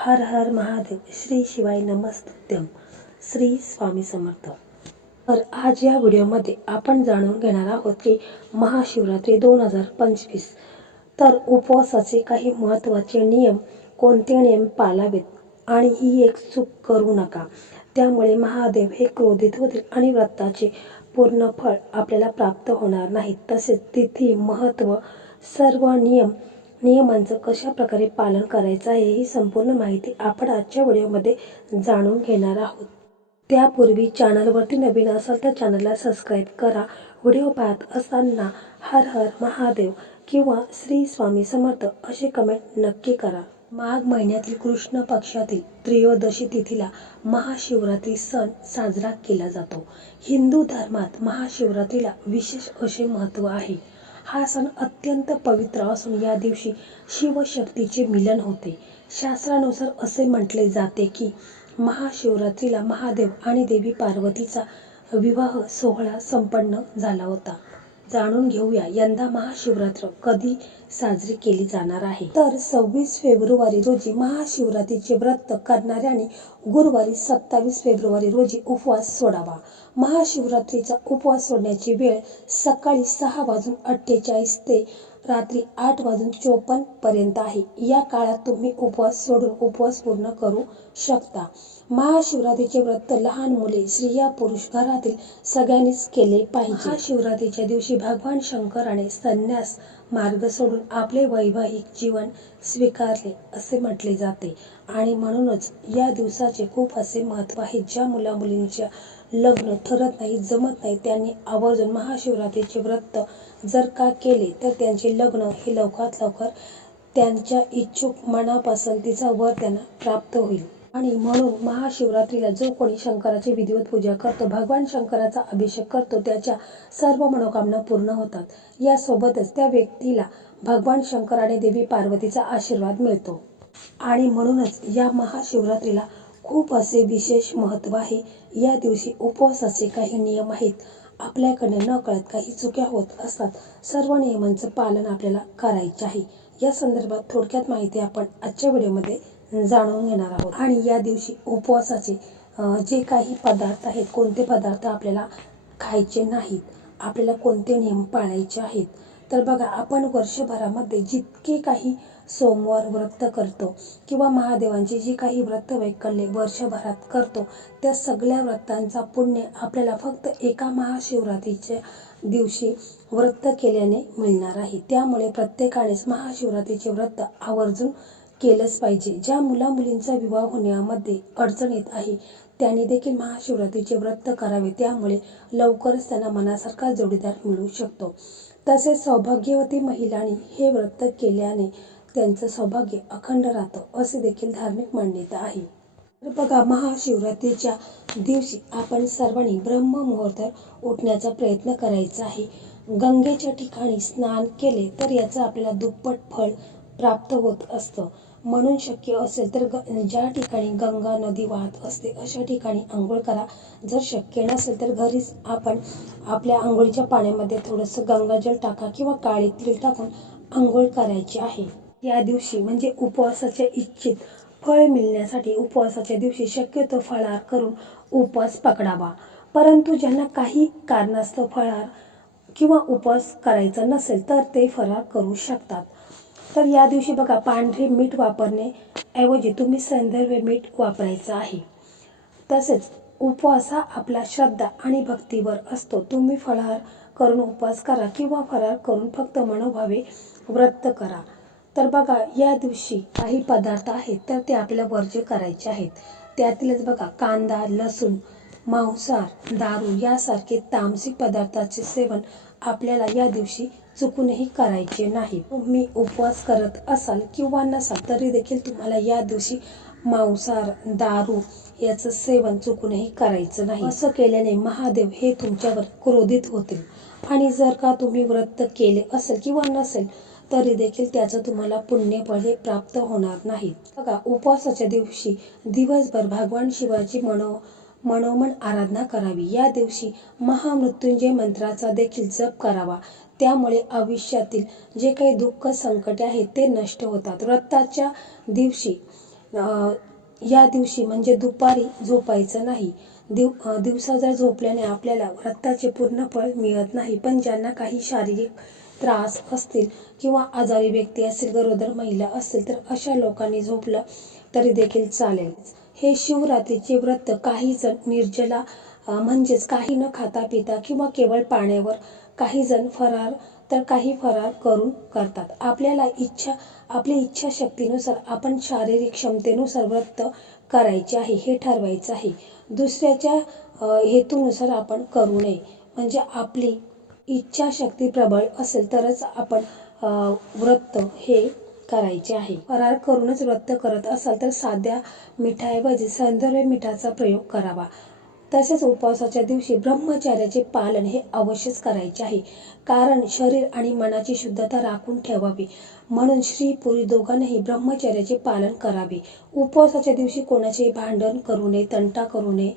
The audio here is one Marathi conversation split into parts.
हर हर महादेव श्री शिवाय नमस्तुत्यम श्री स्वामी समर्थ. तर आज या व्हिडिओमध्ये आपण जाणून घेणार आहोत की महाशिवरात्री दोन हजार पंचवीस. तर उपवासाचे काही महत्त्वाचे नियम कोणते नियम पाळावेत आणि ही एक चूक करू नका. त्यामुळे महादेव हे क्रोधित होतील आणि व्रताचे पूर्ण फळ आपल्याला प्राप्त होणार नाही तसेच तिथी महत्त्व सर्व नियम नियमांचं कशा प्रकारे पालन करायचं आहे ही संपूर्ण माहिती आपण आजच्या व्हिडिओमध्ये जाणून घेणार आहोत. त्यापूर्वी चॅनलवरती नवीन असाल तर चॅनलला सबस्क्राईब करा. व्हिडिओ पाहत असताना हर हर महादेव किंवा श्री स्वामी समर्थ असे कमेंट नक्की करा. माघ महिन्यातील कृष्ण पक्षातील त्रयोदशी तिथीला महाशिवरात्री सण साजरा केला जातो. हिंदू धर्मात महाशिवरात्रीला विशेष असे महत्त्व आहे. हा सण अत्यंत पवित्र असून या दिवशी शिवशक्तीचे मिलन होते. शास्त्रानुसार असे म्हटले जाते की महाशिवरात्रीला महादेव आणि देवी पार्वतीचा विवाह सोहळा संपन्न झाला होता. जाणून घेऊया. यंदा महाशिवरात्र कधी साजरी केली जाणार आहे? तर सव्वीस फेब्रुवारी रोजी महाशिवरात्रीचे व्रत करणाऱ्याने गुरुवारी सत्तावीस फेब्रुवारी रोजी उपवास सोडावा. महाशिवरात्रीचा उपवास सोडण्याची वेळ सकाळी सहा वाजून अठ्ठेचाळीस ते रात्री आठ वाजून चोपन्न पर्यंत आहे. या काळात तुम्ही उपवास सोडून उपवास पूर्ण करू शकता. महाशिवरात्रीचे व्रत लहान मुले स्त्रिया पुरुष घरातील सगळ्यांनीच केले पाहिजे. महाशिवरात्रीच्या दिवशी भगवान शंकराने संन्यास मार्ग सोडून आपले वैवाहिक जीवन स्वीकारले असे म्हटले जाते. आणि म्हणूनच या दिवसाचे खूप असे महत्त्व आहे. ज्या मुला मुलींच्या लग्न ठरत नाही जमत नाही त्यांनी आवर्जून महाशिवरात्रीचे व्रत जर का केले तर त्यांचे लग्न हे लवकरात लवकर त्यांच्या इच्छुक मनापसंतीचा वर त्यांना प्राप्त होईल. आणि म्हणून महाशिवरात्रीला जो कोणी शंकराची विधिवत पूजा करतो भगवान शंकराचा अभिषेक करतो त्याच्या सर्व मनोकामना पूर्ण होतात. यासोबतच त्या व्यक्तीला भगवान शंकर आणि देवी पार्वतीचा आशीर्वाद मिळतो. आणि म्हणूनच या महाशिवरात्रीला खूप असे विशेष महत्त्व आहे. या दिवशी उपवासाचे काही नियम आहेत. आपल्याकडे न कळत काही चुक्या होत असतात. सर्व नियमांचं पालन आपल्याला करायचे आहे. या संदर्भात थोडक्यात माहिती आपण आजच्या व्हिडिओमध्ये जाणून घेणार आहोत. आणि या दिवशी उपवासाचे जे काही पदार्थ आहेत कोणते पदार्थ आपल्याला खायचे नाहीत आपल्याला कोणते नियम पाळायचे आहेत तर बघा आपण वर्षभरामध्ये जितके काही सोमवार व्रत करतो किंवा महादेवांची जी काही व्रत वैकल्ये वर्षभरात करतो त्या सगळ्या व्रतांचा पुण्य आपल्याला फक्त एका महाशिवरात्रीच्या दिवशी व्रत केल्याने मिळणार आहे. त्यामुळे प्रत्येकानेच महाशिवरात्रीचे व्रत आवर्जून केलंच पाहिजे. ज्या मुला मुलींचा विवाह होण्यामध्ये अडचण येत आहे त्यांनी देखील महाशिवरात्रीचे व्रत करावे. त्यामुळे लवकरच त्यांना मनासारखा जोडीदार मिळू शकतो. तसेच सौभाग्यवती महिलांनी हे व्रत केल्याने त्यांचं सौभाग्य अखंड राहतं असे देखील धार्मिक मान्यता आहे. तर बघा महाशिवरात्रीच्या दिवशी आपण सर्वांनी ब्रह्ममुहूर्तात उठण्याचा प्रयत्न करायचा आहे. गंगेच्या ठिकाणी स्नान केले तर याचं आपल्याला दुप्पट फळ प्राप्त होत असतं. म्हणून शक्य असेल तर ग ज्या ठिकाणी गंगा नदी वाहत असते अशा ठिकाणी आंघोळ करा. जर शक्य नसेल तर घरीच आपण आपल्या आंघोळीच्या पाण्यामध्ये थोडंसं गंगाजल टाका किंवा काळे तेल टाकून आंघोळ करायची आहे. या दिवशी म्हणजे उपवासाच्या इच्छित फळ मिळण्यासाठी उपवासाच्या दिवशी शक्यतो फळार करून उपवास पकडावा. परंतु ज्यांना काही कारणास्तव फळार किंवा उपवास करायचा नसेल तर ते फरार करू शकतात. तर या दिवशी बघा पांढरे मीठ वापरणे ऐवजी तुम्ही संदर्भ मीठ वापरायचं आहे. तसेच उपवास हा आपला श्रद्धा आणि भक्तीवर असतो. तुम्ही फळहार करून उपवास करा किंवा फरार करून फक्त मनोभावे व्रत करा. तर बघा या दिवशी काही पदार्थ आहेत तर ते आपल्याला वर्ज्य करायचे आहेत. त्यातीलच बघा कांदा लसूण मांसाहार दारू यासारखे तामसिक पदार्थाचे सेवन आपल्याला या दिवशी चुकूनही करायचे नाही. तुम्ही उपवास करत असाल किंवा नसाल तरी देखील तुम्हाला या दिवशी मांसाहार दारू याचं सेवन चुकूनही करायचं नाही. असं केल्याने महादेव हे तुमच्यावर क्रोधित होतील. आणि जर का तुम्ही व्रत केले असेल किंवा नसेल तरी देखील त्याचं तुम्हाला पुण्यफळे प्राप्त होणार नाही. बघा उपवासाच्या दिवशी दिवसभर भगवान शिवाची मनो मनोमन आराधना करावी. या दिवशी महामृत्युंजय मंत्राचा देखील जप करावा. त्यामुळे आयुष्यातील जे काही दुःख संकटे आहेत ते नष्ट होतात. व्रताच्या दिवशी या दिवशी म्हणजे दुपारी झोपायचं नाही. दिव दिवसा जर झोपल्याने आपल्याला व्रताचे पूर्ण फळ मिळत नाही पण ज्यांना काही शारीरिक त्रास असतील किंवा आजारी व्यक्ती असतील गरोदर महिला असतील तर अशा लोकांनी झोपलं तरी देखील चालेल. हे शिवरात्रीचे व्रत काही जण निर्जला म्हणजेच काही न खाता पिता किंवा केवळ पाण्यावर काही जण फरार तर काही फरार करून करतात. आपल्याला इच्छा आपली इच्छाशक्तीनुसार आपण शारीरिक क्षमतेनुसार व्रत करायचे आहे हे ठरवायचं आहे. दुसऱ्याच्या हेतूनुसार आपण करू नये. म्हणजे आपली इच्छाशक्ती प्रबळ असेल तरच आपण व्रत हे करायचे आहे. फरार करूनच व्रत करत असाल तर साध्या मिठाऐवजी सौंदर्य मिठाचा प्रयोग करावा. तसेच उपवासाच्या दिवशी ब्रह्मचार्याचे पालन हे अवश्यच करायचे आहे. कारण शरीर आणि मनाची शुद्धता राखून ठेवावी. म्हणून श्री पुरुष दोघांनाही ब्रह्मचर्याचे पालन करावे. उपवासाच्या दिवशी कोणाचे भांडण करू नये तंटा करू नये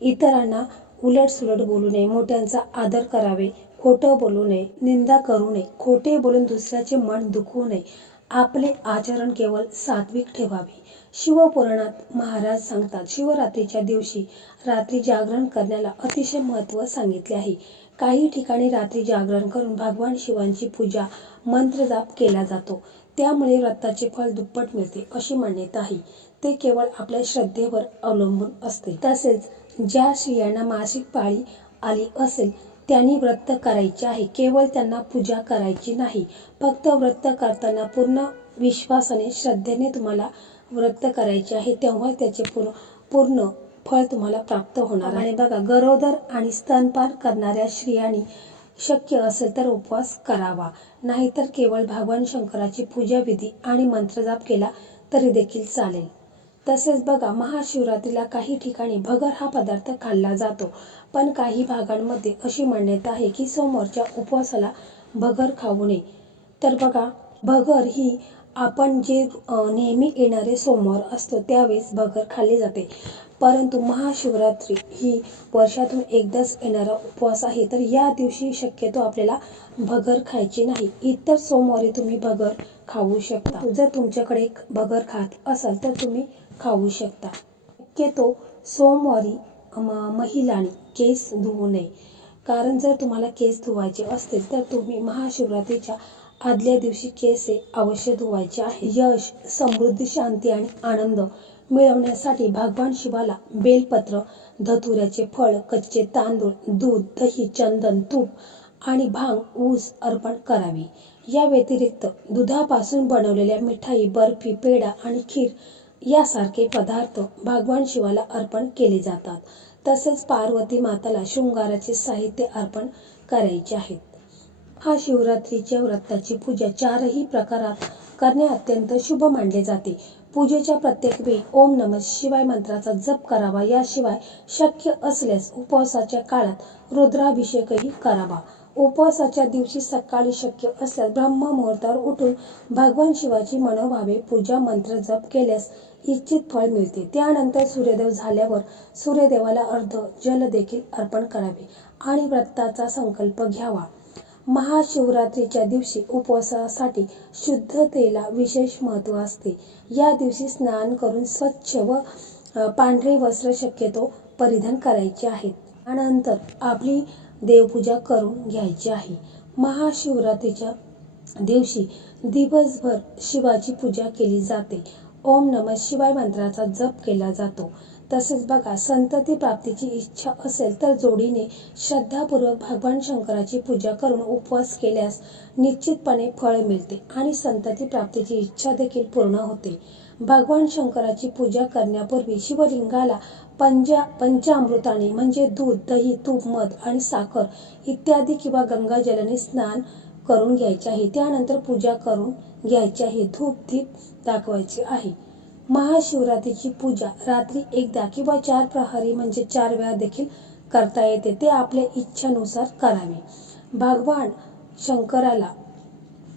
इतरांना उलटसुलट बोलू नये मोठ्यांचा आदर करावे खोटं बोलू नये निंदा करू नये खोटे बोलून दुसऱ्याचे मन दुखवू नये आपले आचरण केवळ सात्विक ठेवावे. शिवपुराणात महाराज सांगतात शिवरात्रीच्या दिवशी रात्री जागरण करण्याला अतिशय महत्त्व सांगितले आहे. काही ठिकाणी रात्री जागरण करून भगवान शिवांची पूजा मंत्रजाप केला जातो. त्यामुळे व्रताचे फळ दुप्पट मिळते अशी मान्यता आहे. ते केवळ आपल्या श्रद्धेवर अवलंबून असते. तसेच ज्या स्त्रियांना मासिक पाळी आली असेल त्यांनी व्रत करायचे आहे. केवळ त्यांना पूजा करायची नाही. फक्त व्रत करताना पूर्ण विश्वासाने श्रद्धेने तुम्हाला व्रत करायचे आहे तेव्हा त्याचे पूर्ण पूर्ण फळ तुम्हाला प्राप्त होणार आणि बघा गरोदर आणि स्तनपान करणाऱ्या स्त्रियांनी शक्य असेल तर उपवास करावा. नाहीतर केवळ भगवान शंकराची पूजाविधी आणि मंत्रजाप केला तरी देखील चालेल. तसेच बघा महाशिवरात्रीला काही ठिकाणी भगर हा पदार्थ खाल्ला जातो. पण काही भागांमध्ये अशी मान्यता आहे की सोमवारच्या उपवासाला भगर खाऊ नये. तर बघा भगर ही आपण जे नेहमी येणारे सोमवार असतो त्यावेळेस भगर खाल्ली जाते. परंतु महाशिवरात्री ही वर्षातून एकदाच येणारा उपवास आहे. तर या दिवशी शक्यतो आपल्याला भगर खायची नाही. इतर सोमवारी तुम्ही भगर खाऊ शकता. जर तुमच्याकडे एक भगर खात असाल तर तुम्ही खाऊ शकता. शक्यतो सोमवारी म- महिलांनी केस धुवू नये. कारण जर तुम्हाला केस धुवायचे असतील तर तुम्ही महाशिवरात्रीच्या आदल्या दिवशी केस हे अवश्य धुवायचे आहे. यश समृद्धी शांती आणि आनंद मिळवण्यासाठी भगवान शिवाला बेलपत्र धतुऱ्याचे फळ कच्चे तांदूळ दूध दही चंदन तूप आणि भांग ऊस अर्पण करावी. या व्यतिरिक्त दुधापासून बनवलेल्या मिठाई बर्फी पेढा आणि खीर यासारखे पदार्थ भगवान शिवाला अर्पण केले जातात. तसेच पार्वती माताला शृंगाराचे साहित्य अर्पण करायचे आहेत. हा शिवरात्रीच्या व्रताची पूजा चारही प्रकारात करणे अत्यंत शुभ मानले जाते. पूजेच्या प्रत्येक वेळी ओम नम शिवाय मंत्राचा जप करावा याशिवाय शक्य असल्यास उपवासाच्या काळात रुद्राभिषेकही करावा. उपवासाच्या दिवशी सकाळी शक्य असल्यास ब्रह्म मुहूर्तावर उठून भगवान शिवाची मनोभावे पूजा मंत्र जप केल्यास इच्छित फळ मिळते. त्यानंतर सूर्यदेव झाल्यावर सूर्यदेवाला अर्ध जल देखील अर्पण करावे आणि व्रताचा संकल्प घ्यावा. महाशिवरात्रीच्या दिवशी उपवासासाठी शुद्धतेला विशेष महत्त्व असते. या दिवशी स्नान करून स्वच्छ व पांढरे वस्त्र शक्यतो परिधान करायचे आहेत. त्यानंतर आपली देवपूजा करून घ्यायची आहे. महाशिवरात्रीच्या दिवशी दिवसभर शिवाची पूजा केली जाते. ओम नम शिवाय मंत्राचा जप केला जातो. तसेच बघा संतती प्राप्तीची इच्छा असेल तर जोडीने श्रद्धापूर्वक भगवान शंकराची पूजा करून उपवास केल्यास निश्चितपणे फळ मिळते आणि संतती प्राप्तीची इच्छा देखील पूर्ण होते. भगवान शंकराची पूजा करण्यापूर्वी शिवलिंगाला पंजा पंचामृताने म्हणजे दूध दही तूप मध आणि साखर इत्यादी किंवा गंगाजलाने स्नान करून घ्यायचे आहे. त्यानंतर पूजा करून घ्यायची आहे. धूप दीप दाखवायचे आहे. महाशिवरात्रीची पूजा रात्री एकदा किंवा चार प्रहरी म्हणजे चार वेळा देखील करता येते. ते आपल्या इच्छेनुसार करावे. भगवान शंकराला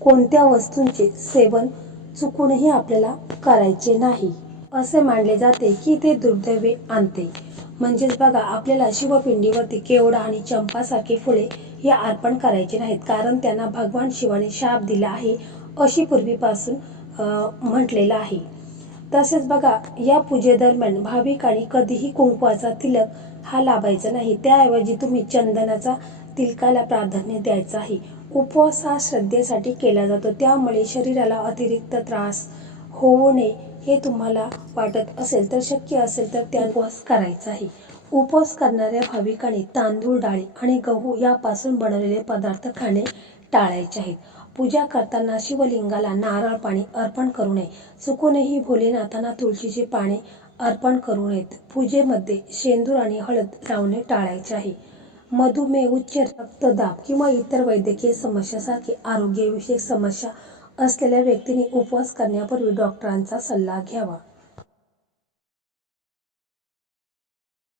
कोणत्या वस्तूंचे सेवन चुकूनही आपल्याला करायचे नाही. असे मानले जाते की ते दुर्दैवे आणते. म्हणजेच बघा आपल्याला शिवपिंडीवरती केवडा आणि चंपासारखी फुले हे अर्पण करायचे नाहीत. कारण त्यांना भगवान शिवाने शाप दिला आहे अशी पूर्वीपासून म्हटलेलं आहे. तसेच बघा या पूजेदरम्यान भाविकांनी कधीही कुंकवाचा तिलक हा लाभायचा नाही. त्याऐवजी तुम्ही चंदनाचा तिलकाला प्राधान्य द्यायचं आहे. उपवास हा श्रद्धेसाठी केला जातो. त्यामुळे शरीराला अतिरिक्त त्रास होऊ नये. हे तुम्हाला वाटत असेल तर शक्य असेल तर त्या उपवास करायचा आहे. उपवास करणाऱ्या भाविकांनी तांदूळ डाळी आणि गहू यापासून बनवलेले पदार्थ खाणे टाळायचे आहेत. पूजा करताना शिवलिंगाला नारळ पाणी अर्पण करू नये. चुकूनही भोलेनाथांना तुळशीची पाने अर्पण करू नयेत. पूजेमध्ये शेंदूर आणि हळद लावणे टाळायचे आहे. मधुमेह उच्च रक्तदाब किंवा इतर वैद्यकीय समस्यासारखे आरोग्यविषयक समस्या असलेल्या व्यक्तींनी उपवास करण्यापूर्वी डॉक्टरांचा सल्ला घ्यावा.